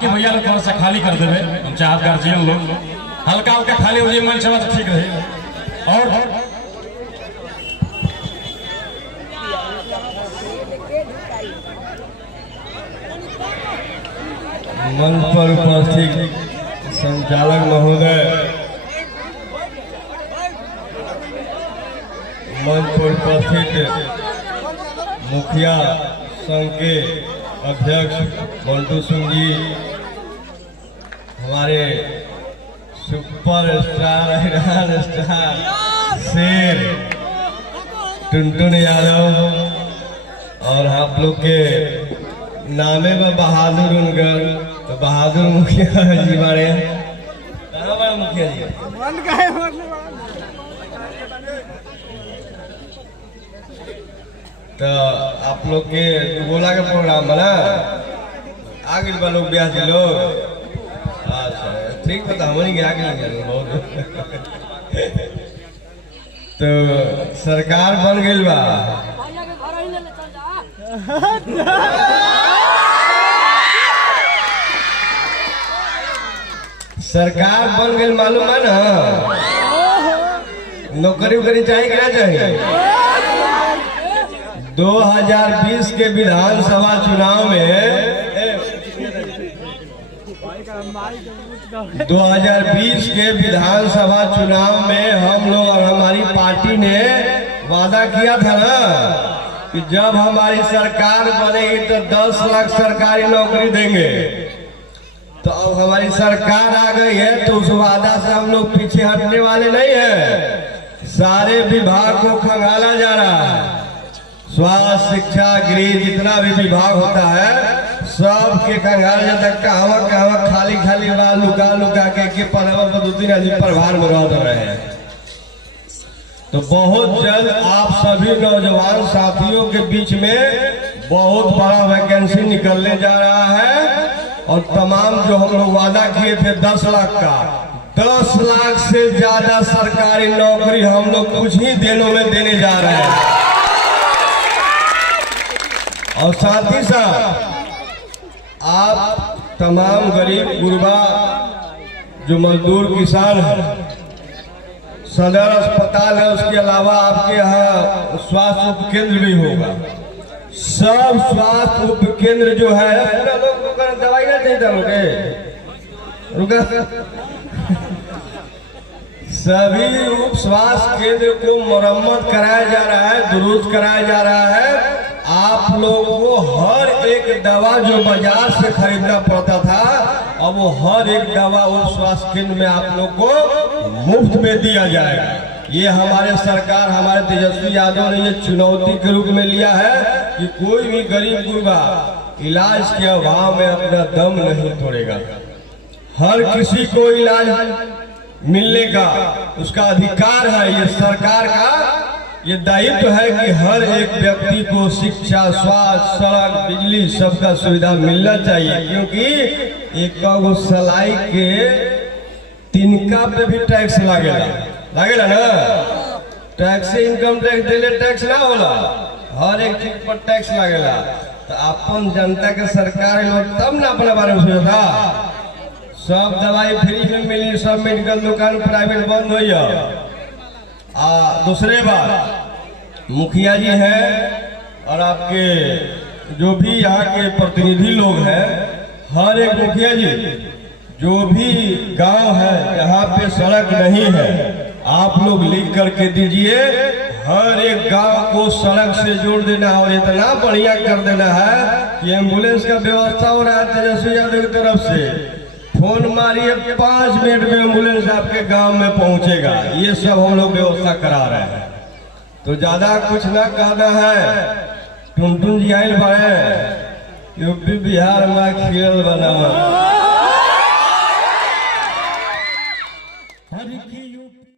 बाकी भैया लोग थोड़ा सा खाली कर देवे, हम चाहत गार्जियन लोग हल्का हल्का खाली हो जाए मन से तो ठीक रहे। और मंच पर उपस्थित संचालक महोदय, मंच पर उपस्थित मुखिया संघ के अध्यक्ष मंटू सिंह जी, हमारे सुपर स्टार हैरान स्टार शेर टुनटुन यादव, और आप लोग के नामे में बहादुर उनकर तो बहादुर मुखिया जी बारे। कहाँ बड़ा मुखिया जी? तो आप लोग के गोला के प्रोग्राम बना आगे बा लोग ब्याह जी लोग। अच्छा ठीक बता, हमारी के आगे बहुत तो सरकार बन गई बा। सरकार बन गई मालूम है ना, नौकरी वोकरी चाहिए कि ना चाहिए? 2020 के विधानसभा चुनाव में 2020 के विधानसभा चुनाव में हम लोग और हमारी पार्टी ने वादा किया था ना कि जब हमारी सरकार बनेगी तो 10 लाख सरकारी नौकरी देंगे। तो अब हमारी सरकार आ गई है तो उस वादा से हम लोग पीछे हटने वाले नहीं है। सारे विभाग को खंगाला जा रहा है, स्वास्थ्य शिक्षा गृह जितना भी विभाग होता है सब के खंगाल जाता। कहवा कहवा खाली खाली बाल लुका लुका के पढ़ावा पर 2-3 आदमी प्रभार में रह रहे हैं। तो बहुत जल्द आप सभी नौजवान साथियों के बीच में बहुत बड़ा वैकेंसी निकलने जा रहा है। और तमाम जो हम लोग वादा किए थे 10 लाख का, 10 लाख से ज्यादा सरकारी नौकरी हम लोग कुछ ही दिनों में देने जा रहे हैं। और साथ ही साथ आप तमाम गरीब गुरबा जो मजदूर किसान हैं, सदर अस्पताल है, उसके अलावा आपके यहाँ स्वास्थ्य उप केंद्र भी होगा। सब स्वास्थ्य उप केंद्र जो है पूरा लोग दवाई ना चाहिए रुका सभी उप स्वास्थ्य केंद्र को मरम्मत कराया जा रहा है, दुरुस्त कराया जा रहा है। आप लोगों को हर एक दवा जो बाजार से खरीदना पड़ता था, अब वो हर एक दवा उस स्वास्थ्य केंद्र में आप लोग को मुफ्त में दिया जाएगा। ये हमारे सरकार, हमारे तेजस्वी यादव ने ये चुनौती के रूप में लिया है कि कोई भी गरीब गुरबा इलाज के अभाव में अपना दम नहीं तोड़ेगा। हर किसी को इलाज मिलने का उसका अधिकार है। ये सरकार का ये दायित्व है कि हर एक व्यक्ति को शिक्षा, स्वास्थ्य, सड़क, बिजली सबका सुविधा मिलना चाहिए। क्योंकि एक सलाई के तिनका पे भी टैक्स लागेला ना। टैक्स इनकम टैक्स दिले टैक्स ना होला, हर एक चीज पर टैक्स लागेला। तो अपन जनता के सरकार तब ना अपने बारे में सोचा। सब दवाई फ्री में मिली, सब मेडिकल दुकान प्राइवेट बंद हो गया। दूसरे बात मुखिया जी हैं और आपके जो भी यहाँ के प्रतिनिधि लोग हैं, हर एक मुखिया जी जो भी गांव है जहाँ पे सड़क नहीं है आप लोग लिख करके दीजिए। हर एक गांव को सड़क से जोड़ देना और इतना बढ़िया कर देना है कि एम्बुलेंस का व्यवस्था हो रहा है तेजस्वी यादव की तरफ से। फोन मारिए 5 मिनट में एम्बुलेंस आपके गांव में पहुंचेगा। ये सब हम लोग व्यवस्था करा रहे हैं। तो ज्यादा कुछ ना कहना है। टुनटुन जी आयल बड़े यूपी बिहार में खेल बना